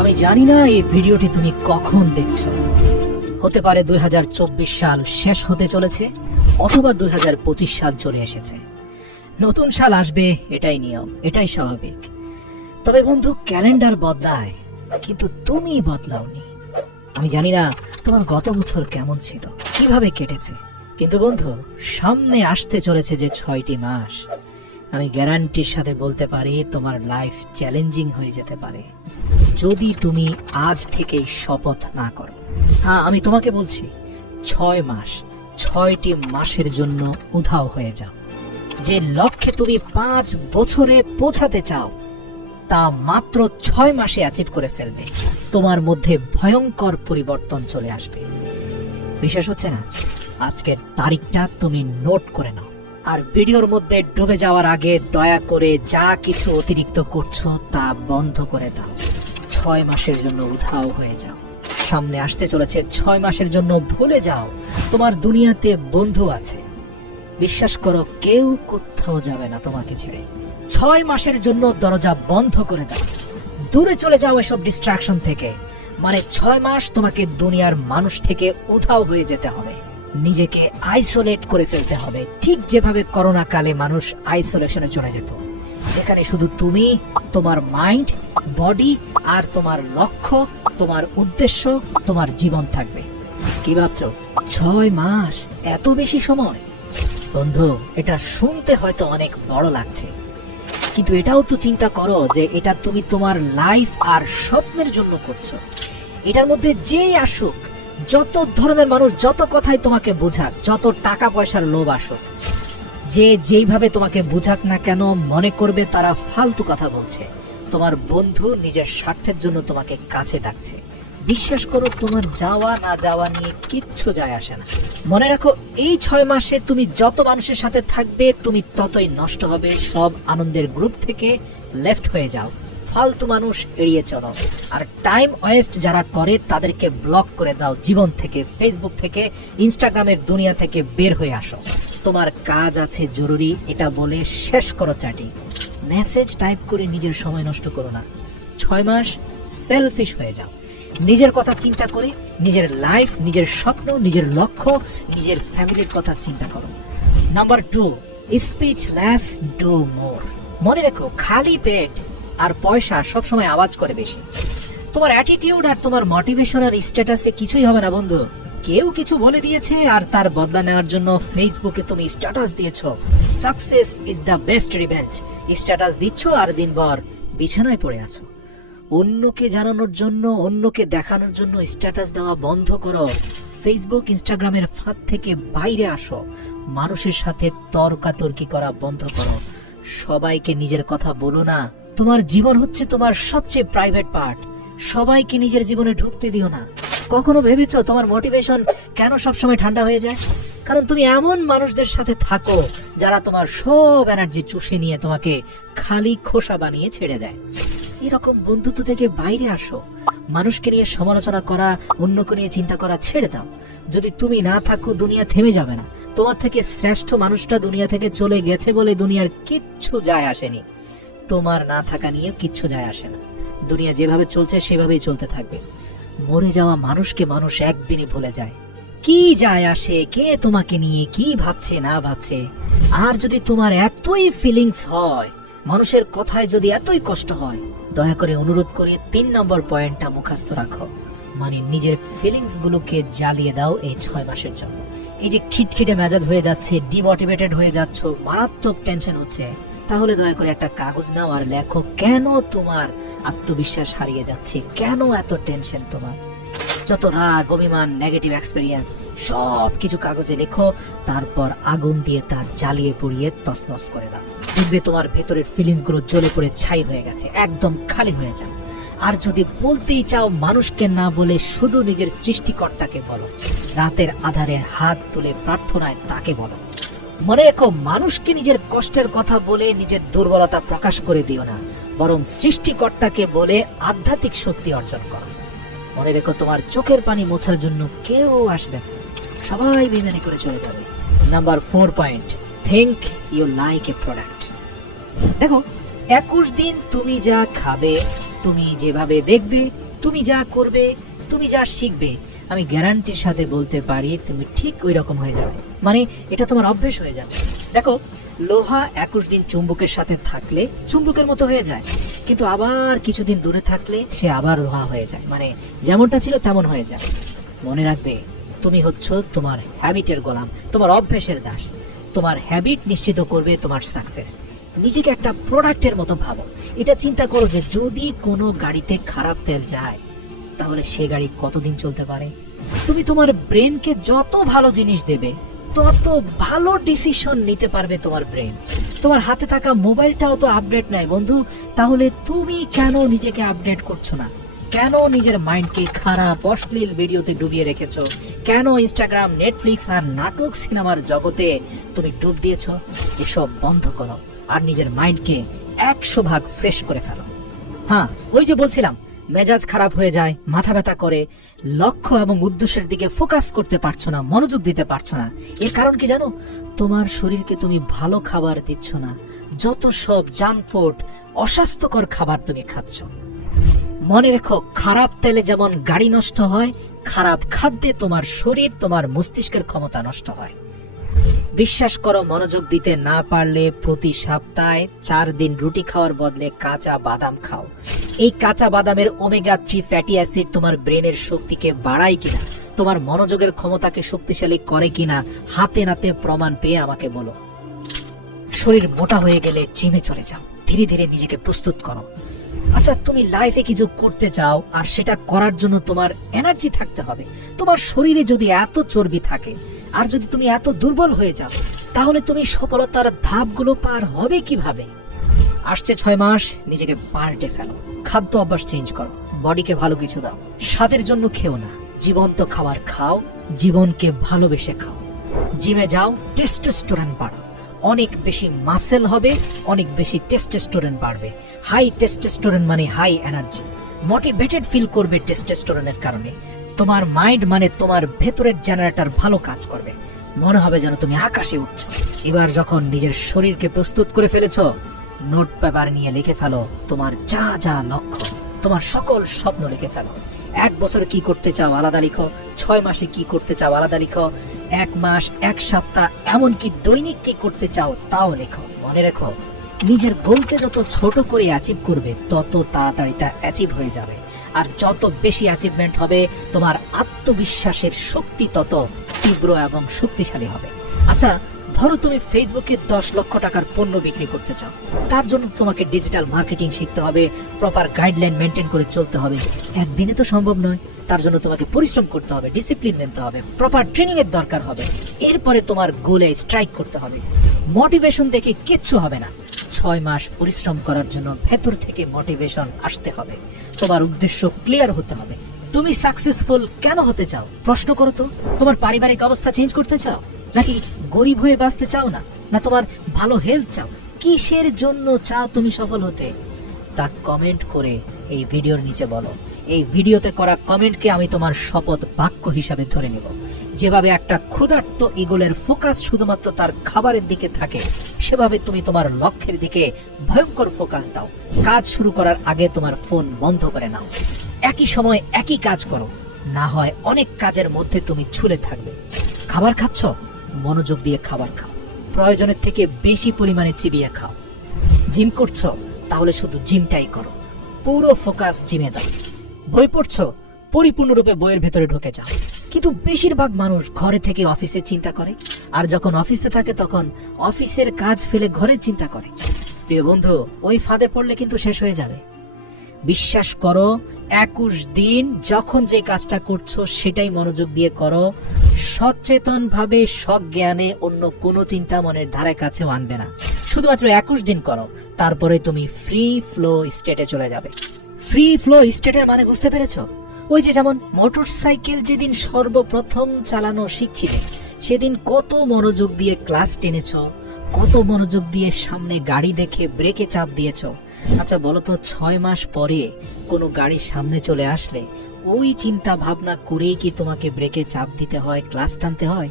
আমি জানি না এই ভিডিওটি তুমি কখন দেখছো। হতে পারে 2024 সাল শেষ হতে চলেছে, অথবা 2025 সাল চলে এসেছে। নতুন সাল আসবে, এটাই নিয়ম, এটাই স্বাভাবিক। তবে বন্ধু, ক্যালেন্ডার বদলায়, কিন্তু তুমি বদলাওনি। আমি জানি না তোমার গত বছর কেমন ছিল, কিভাবে কেটেছে, কিন্তু বন্ধু, সামনে আসতে চলেছে যে 6টি মাস, আমি গ্যারান্টির সাথে বলতে পারি তোমার লাইফ চ্যালেঞ্জিং হয়ে যেতে পারে, যদি তুমি আজ থেকেই শপথ না করো। হ্যাঁ, আমি তোমাকে বলছি, 6 মাস, 6টি মাসের জন্য উধাও হয়ে যাও। যে লক্ষ্যে তুমি 5 বছরে পৌঁছাতে চাও, তা মাত্র 6 মাসে অ্যাচিভ করে ফেলবে। তোমার মধ্যে ভয়ঙ্কর পরিবর্তন চলে আসবে। বিশ্বাস হচ্ছে না? আজকের তারিখটা তুমি নোট করে নাও। আর ভিডিওর মধ্যে ডুবে যাওয়ার আগে দয়া করে যা কিছু অতিরিক্ত করছো তা বন্ধ করে দাও। 6 মাসের জন্য উধাও হয়ে যাও। সামনে আসতে চলেছে 6 মাসের জন্য ভুলে যাও তোমার দুনিয়াতে বন্ধু আছে। বিশ্বাস করো, কেউ কোথাও যাবে না তোমাকে ছেড়ে। 6 মাসের জন্য দরজা বন্ধ করে দাও। দূরে চলে যাও এসব ডিস্ট্রাকশন থেকে। মানে 6 মাস তোমাকে দুনিয়ার মানুষ থেকে উধাও হয়ে যেতে হবে, নিজেকে আইসোলেট করে ফেলতে হবে, ঠিক যেভাবে করোনা কালে মানুষ আইসোলেশনে চলে যেত, যেখানে শুধু তুমি, তোমার মাইন্ড, বডি আর তোমার লক্ষ্য, তোমার উদ্দেশ্য, তোমার জীবন থাকবে। কি ভাবছো? 6 মাস, এত বেশি সময়? বন্ধু, এটা শুনতে হয়তো অনেক বড় লাগছে, কিন্তু এটাও তো চিন্তা করো যে এটা তুমি তোমার লাইফ আর স্বপ্নের জন্য করছো। এটার মধ্যে যেই আসুক, যত ধরনের মানুষ যত কথাই তোমাকে বোঝাক, যত টাকা পয়সার লোভ আসুক, যে যেইভাবে তোমাকে বোঝাক না কেন, মনে করবে তারা ফালতু কথা বলছে। তোমার বন্ধু নিজের স্বার্থের জন্য তোমাকে কাছে ডাকছে। বিশ্বাস করো, তোমার যাওয়া না যাওয়া নিয়ে কিচ্ছু যায় আসে না। মনে রাখো, এই 6 মাসে তুমি যত মানুষের সাথে থাকবে, তুমি ততই নষ্ট হবে। সব আনন্দের গ্রুপ থেকে লেফট হয়ে যাও, ফালতু মানুষ এড়িয়ে চলো। আর টাইম ওয়েস্ট যারা করে তাদেরকে ব্লক করে দাও জীবন থেকে, ফেসবুক থেকে, ইনস্টাগ্রামের দুনিয়া থেকে বের হয়ে আসো। তোমার কাজ আছে জরুরি, এটা বলে শেষ করো চ্যাটিং। মেসেজ টাইপ করে নিজের সময় নষ্ট করো না। 6 মাস সেলফিশ হয়ে যাও। নিজের কথা চিন্তা করে নিজের লাইফ, নিজের স্বপ্ন, নিজের লক্ষ্য, নিজের ফ্যামিলির কথা চিন্তা করো। Number 2, speechless do more. মনে রেখো, খালি পেট আর পয়সা সবসময় আওয়াজ করে বেশি। তোমার অ্যাটিটিউড আর তোমার মোটিভেশন আর স্ট্যাটাসে কিছুই হবে না বন্ধু। কেউ কিছু বলে দিয়েছে আর তার বদলা নেওয়ার জন্য ফেসবুকে তুমি স্ট্যাটাস দিয়েছো। Success is the best revenge. Status দিচ্ছ আর দিনভর বিছানায় পড়ে আছো। অন্যকে জানানোর জন্য, অন্যকে দেখানোর জন্য স্ট্যাটাস দেওয়া বন্ধ করো। ফেসবুক, ইনস্টাগ্রামের ফাঁদ থেকে বাইরে আসো। মানুষের সাথে তর্কাতর্কি করা বন্ধ করো। সবাইকে নিজের কথা বলো না। তোমার জীবন হচ্ছে তোমার সবচেয়ে প্রাইভেট পার্ট। সবাইকে নিজের জীবনে ঢুকতে দিও না। কখনো ভেবেছো তোমার মোটিভেশন কেন সবসময় ঠান্ডা হয়ে যায়? কারণ তুমি এমন মানুষদের সাথে থাকো যারা তোমার সব এনার্জি চুষে নিয়ে তোমাকে খালি খোসা বানিয়ে ছেড়ে দেয়। এরকম বন্ধুত্ব থেকে বাইরে আসো। মানুষকে নিয়ে সমালোচনা করা, অন্যকে নিয়ে চিন্তা করা ছেড়ে দাও। যদি তুমি না থাকো, দুনিয়া থেমে যাবে না। তোমার থেকে শ্রেষ্ঠ মানুষটা দুনিয়া থেকে চলে গেছে বলে দুনিয়ার কিচ্ছু যায় আসেনি। তোমার না থাকা নিয়ে কিচ্ছু যায় আসে না। দুনিয়া যেভাবে চলছে সেভাবেই চলতে থাকবে। মরে যাওয়া মানুষকে মানুষ একদিনই ভুলে যায়। কি যায় আসে কে তোমাকে নিয়ে কি ভাবছে না ভাবছে? আর যদি তোমার এতই ফিলিংস হয়, মানুষের কথায় যদি এতই কষ্ট হয়, দয়া করে অনুরোধ করে 3 নম্বর পয়েন্টটা মুখস্থ রাখো। মানে নিজের ফিলিংস গুলোকে জ্বালিয়ে দাও এই 6 মাসের জন্য। এই যে খিটখিটে মেজাজ হয়ে যাচ্ছে, ডিমোটিভেটেড হয়ে যাচ্ছ, মারাত্মক টেনশন হচ্ছে, তাহলে দয়া করে একটা কাগজ নাও আর লেখো কেন তোমার আত্মবিশ্বাস হারিয়ে যাচ্ছে, কেন এত টেনশন তোমার। যত রাগ, অভিমান, নেগেটিভ এক্সপেরিয়েন্স সব কিছু কাগজে লেখো, তারপর আগুন দিয়ে তা জ্বালিয়ে পুড়িয়ে তছনছ করে দাও। দেখবে তোমার ভেতরের ফিলিংস গুলো জ্বলে পড়ে ছাই হয়ে গেছে, একদম খালি হয়ে যাও। আর যদি বলতেই চাও, মানুষকে না বলে শুধু নিজের সৃষ্টিকর্তাকে বলো। রাতের আধারে হাত তুলে প্রার্থনায় তাকে বলো। মনে রেখো, মানুষকে নিজের কষ্টের কথা বলে নিজের দুর্বলতা প্রকাশ করে দিও না, বরং সৃষ্টিকর্তাকে বলে আধ্যাত্মিক শক্তি অর্জন করো। মনে রেখো, তোমার চোখের পানি মোছার জন্য কেউ আসবে না, সবাই বেমানি করে চলে যাবে। Number 4 point, think you like a product. দেখো, 21 দিন তুমি যা খাবে, তুমি যেভাবে দেখবে, তুমি যা করবে, তুমি যা শিখবে, আমি গ্যারান্টির সাথে বলতে পারি তুমি ঠিক ওই রকম হয়ে যাবে। মানে এটা তোমার অভ্যেস হয়ে যাবে। দেখো, লোহা 21 দিন চুম্বকের সাথে থাকলে চুম্বকের মতো হয়ে যায়, কিন্তু আবার কিছুদিন দূরে থাকলে সে আবার লোহা হয়ে যায়, মানে যেমনটা ছিল তেমন হয়ে যায়। মনে রাখবে, তুমি হচ্ছ তোমার হ্যাবিটের গোলাম, তোমার অভ্যেসের দাস। তোমার হ্যাবিট নিশ্চিত করবে তোমার সাকসেস। নিজেকে একটা প্রোডাক্টের মতো ভাবো। এটা চিন্তা করো যে যদি কোনো গাড়িতে খারাপ তেল যায় তাহলে সে গাড়ি কতদিন চলতে পারে। তুমি তোমার ব্রেনকে যত ভালো জিনিস দেবে তত ভালো ডিসিশন নিতে পারবে তোমার ব্রেন। তোমার হাতে থাকা মোবাইলটাও তো আপডেট নেয় বন্ধু, তাহলে তুমি কেন নিজেকে আপডেট করছো না? কেন নিজের মাইন্ডকে খারাপ অশ্লীল ভিডিওতে ডুবিয়ে রেখেছো? কেন ইনস্টাগ্রাম, নেটফ্লিক্স আর নাটক সিনেমার জগতে তুমি ডুব দিয়েছো? এসব বন্ধ করো আর নিজের মাইন্ডকে 100 ভাগ ফ্রেশ করে ফেলো। হ্যাঁ, ওই যে বলছিলাম, মেজাজ খারাপ হয়ে যায়, মাথা ব্যথা করে, লক্ষ্য এবং উদ্দেশ্যের দিকে ফোকাস করতে পারছো না, মনোযোগ দিতে পারছো না। এর কারণ কি জানো? তোমার শরীরকে তুমি ভালো খাবার দিচ্ছ না, যত সব জাঙ্ক ফুড, অস্বাস্থ্যকর খাবার তুমি খাচ্ছ। মনে রেখো, খারাপ তেলে যেমন গাড়ি নষ্ট হয়, খারাপ খাদ্যে তোমার শরীর, তোমার মস্তিষ্কের ক্ষমতা নষ্ট হয়। বিশ্বাস করো, মনোযোগ দিতে না পারলে প্রতি সপ্তাহে 4 দিন রুটি খাওয়ার বদলে কাঁচা বাদাম খাও। এই কাঁচা বাদামের ওমেগা 3 ফ্যাটি অ্যাসিড তোমার ব্রেনের শক্তিকে বাড়ায় কিনা, তোমার মনোযোগের ক্ষমতাকে শক্তিশালী করে কিনা, হাতে নাতে প্রমাণ পেয়ে আমাকে বলো। শরীর মোটা হয়ে গেলে জিমে চলে যাও, ধীরে ধীরে নিজেকে প্রস্তুত করো। আচ্ছা, তুমি লাইফে কিছু করতে চাও আর সেটা করার জন্য তোমার এনার্জি থাকতে হবে। তোমার শরীরে যদি এত চর্বি থাকে আর যদি তুমি এত দুর্বল হয়ে যাও, তাহলে তুমি সফলতার ধাপগুলো পার হবে কিভাবে? আসছে 6 মাস, নিজেকে পাল্টে ফেলো। খাদ্য অভ্যাস চেঞ্জ করো, বডিকে ভালো কিছু দাও। স্বাদের জন্য খেও না, জীবন্ত খাবার খাও, জীবনকে ভালোবেসে খাও। জিমে যাও, টেস্টোস্টেরন বাড়াও, অনেক বেশি মাসেল হবে, অনেক বেশি টেস্টোস্টেরন বাড়বে। হাই টেস্টোস্টেরন মানে হাই এনার্জি, মোটিভেটেড ফিল করবে টেস্টোস্টেরনের কারণে। তোমার মাইন্ড মানে তোমার ভেতরের জেনারেটর ভালো কাজ করবে, মনে হবে যেন তুমি আকাশে উঠছো। এবার যখন নিজের শরীরকে প্রস্তুত করে ফেলেছো, নোট পেপার নিয়ে লিখে ফেলো তোমার যা যা লক্ষ্য, তোমার সকল স্বপ্ন লিখে ফেলো। 1 বছরে কি করতে চাও আলাদা লিখো, 6 মাসে কি করতে চাও আলাদা লিখো, 1 মাস, 1 সপ্তাহ, এমনকি দৈনিক কি করতে চাও তাও লেখো। মনে রেখো, নিজের গোলকে যত ছোট করে অ্যাচিভ করবে তত তাড়াতাড়ি তা অ্যাচিভ হয়ে যাবে। আর যত বেশি অ্যাচিভমেন্ট হবে, তোমার আত্মবিশ্বাসের শক্তি তত তীব্র এবং শক্তিশালী হবে। আচ্ছা, ধরো তুমি ফেসবুকে 10 লক্ষ টাকার পণ্য বিক্রি করতে চাও। তার জন্য তোমাকে ডিজিটাল মার্কেটিং শিখতে হবে, প্রপার গাইডলাইন মেনটেন করে চলতে হবে। একদিনে তো সম্ভব নয়, তার জন্য তোমাকে পরিশ্রম করতে হবে, ডিসিপ্লিন মানতে হবে, প্রপার ট্রেনিং এর দরকার হবে। এরপরে তোমার গোলে স্ট্রাইক করতে হবে। মোটিভেশন দেখে কিচ্ছু হবে না, 6 মাস পরিশ্রম করার জন্য ভেতর থেকে মোটিভেশন আসতে হবে। তোমার উদ্দেশ্য ক্লিয়ার হতে হবে। তুমি সাকসেসফুল কেন হতে চাও প্রশ্ন করো তো। তোমার পারিবারিক অবস্থা চেঞ্জ করতে চাও, নাকি গরিব হয়ে বাঁচতে চাও না, না তোমার ভালো হেলথ চাও? কিসের জন্য চাও তুমি সফল হতে? তা কমেন্ট করে এই ভিডিওর নিচে বলো। এই ভিডিওতে করা কমেন্টকে আমি তোমার শপথ বাক্য হিসাবে ধরে নেব। যেভাবে একটা ক্ষুধার্ত ঈগলের ফোকাস শুধুমাত্র তার খাবারের দিকে থাকে, সেভাবে তুমি তোমার লক্ষ্যের দিকে ভয়ঙ্কর ফোকাস দাও। কাজ শুরু করার আগে তোমার ফোন বন্ধ করে নাও। একই সময় একই কাজ করো, না হয় অনেক কাজের মধ্যে তুমি ঝুলে থাকবে। খাবার খাচ্ছ, মনোযোগ দিয়ে খাবার খাও, প্রয়োজনের থেকে বেশি পরিমাণে চিবিয়ে খাও। জিম করছো, তাহলে শুধু জিমটাই করো, পুরো ফোকাস জিমে দাও। বই পড়ছো, পরিপূর্ণরূপে বইয়ের ভেতরে ঢুকে যাও। কিন্তু বেশিরভাগ মানুষ ঘরে থেকে অফিসে চিন্তা করে, আর যখন অফিসে থাকে তখন অফিসের কাজ ফেলে ঘরে চিন্তা করে। প্রিয় বন্ধু, ওই ফাঁদে পড়লে কিন্তু শেষ হয়ে যাবে। বিশ্বাস করো, 21 দিন যখন যে কাজটা করছো সেটাই মনোযোগ দিয়ে করো, সচেতন ভাবে, সজ্ঞানে, অন্য কোনো চিন্তা মনের ধারে কাছেও আনবে না। শুধুমাত্র 21 দিন করো, তারপরে তুমি ফ্রি ফ্লো স্টেটে চলে যাবে। ফ্রি ফ্লো স্টেটের মানে বুঝতে পেরেছো? ওই যে যেমন মোটরসাইকেল যেদিন সর্বপ্রথম চালানো শিখছিলে, সেদিন কত মনোযোগ দিয়ে ক্লাস টেনেছো, কত মনোযোগ দিয়ে সামনে গাড়ি দেখে ব্রেকে চাপ দিয়েছো। আচ্ছা বলো তো, 6 মাস পরে কোনো গাড়ি সামনে চলে আসলে ওই চিন্তা ভাবনা করেই কি তোমাকে ব্রেকে চাপ দিতে হয়, ক্লাস টানতে হয়?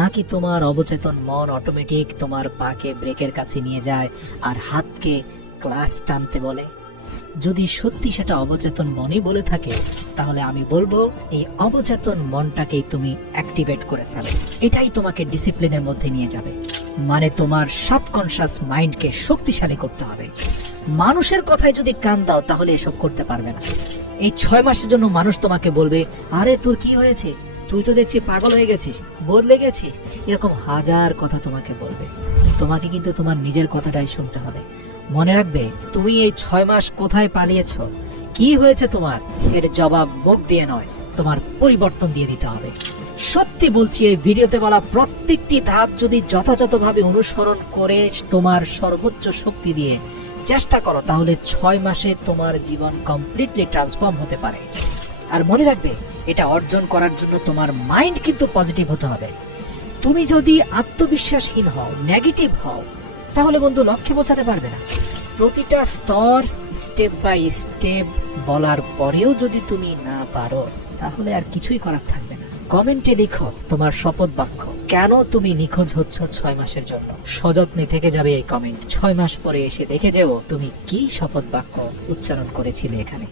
নাকি তোমার অবচেতন মন অটোমেটিক তোমার পাকে ব্রেকের কাছে নিয়ে যায় আর হাতকে ক্লাস টানতে বলে? যদি সত্যি সেটা অবচেতন মনই বলে থাকে, তাহলে আমি বলবো এই অবচেতন মনটাকেই তুমি অ্যাক্টিভেট করে ফেলো। এটাই তোমাকে ডিসিপ্লিনের মধ্যে নিয়ে যাবে। মানে তোমার সাবকনশিয়াস মাইন্ডকে শক্তিশালী করতে হবে। মানুষের কথায় যদি কান দাও তাহলে এসব করতে পারবে না। এই 6 মাসের জন্য মানুষ তোমাকে বলবে, আরে তোর কি হয়েছে, তুই তো দেখছি পাগল হয়ে গেছিস, বদলে গেছিস, এরকম হাজার কথা তোমাকে বলবে। তোমাকে কিন্তু তোমার নিজের কথাটাই শুনতে হবে। মনে রাখবে, তুমি এই 6 মাস কোথায় পালিয়েছো, কি হয়েছে তোমার, এর জবাব মুখ দিয়ে নয়, তোমার পরিবর্তন দিয়ে দিতে হবে। সত্যি বলছি, এই ভিডিওতে বলা প্রত্যেকটি ধাপ যদি যথাযথভাবে অনুসরণ করে তোমার সর্বোচ্চ শক্তি দিয়ে চেষ্টা করো, তাহলে 6 মাসে তোমার জীবন কমপ্লিটলি ট্রান্সফর্ম হতে পারে। আর মনে রাখবে, এটা অর্জন করার জন্য তোমার মাইন্ড কিন্তু পজিটিভ হতে হবে। তুমি যদি আত্মবিশ্বাসহীন হও, নেগেটিভ হও, তাহলে বন্ধু লক্ষ্যে পৌঁছাতে পারবে না। প্রতিটা স্তর স্টেপ বাই স্টেপ বলার পরেও যদি তুমি না পারো, তাহলে আর কিছুই করার থাকবে না। কমেন্টে লিখো তোমার শপথ বাক্য, কেন তুমি নিখোঁজ হচ্ছ 6 মাসের জন্য। সযত্নে থেকে যাবে এই কমেন্ট। 6 মাস পরে এসে দেখে যেও তুমি কি শপথ বাক্য উচ্চারণ করেছিলে এখানে।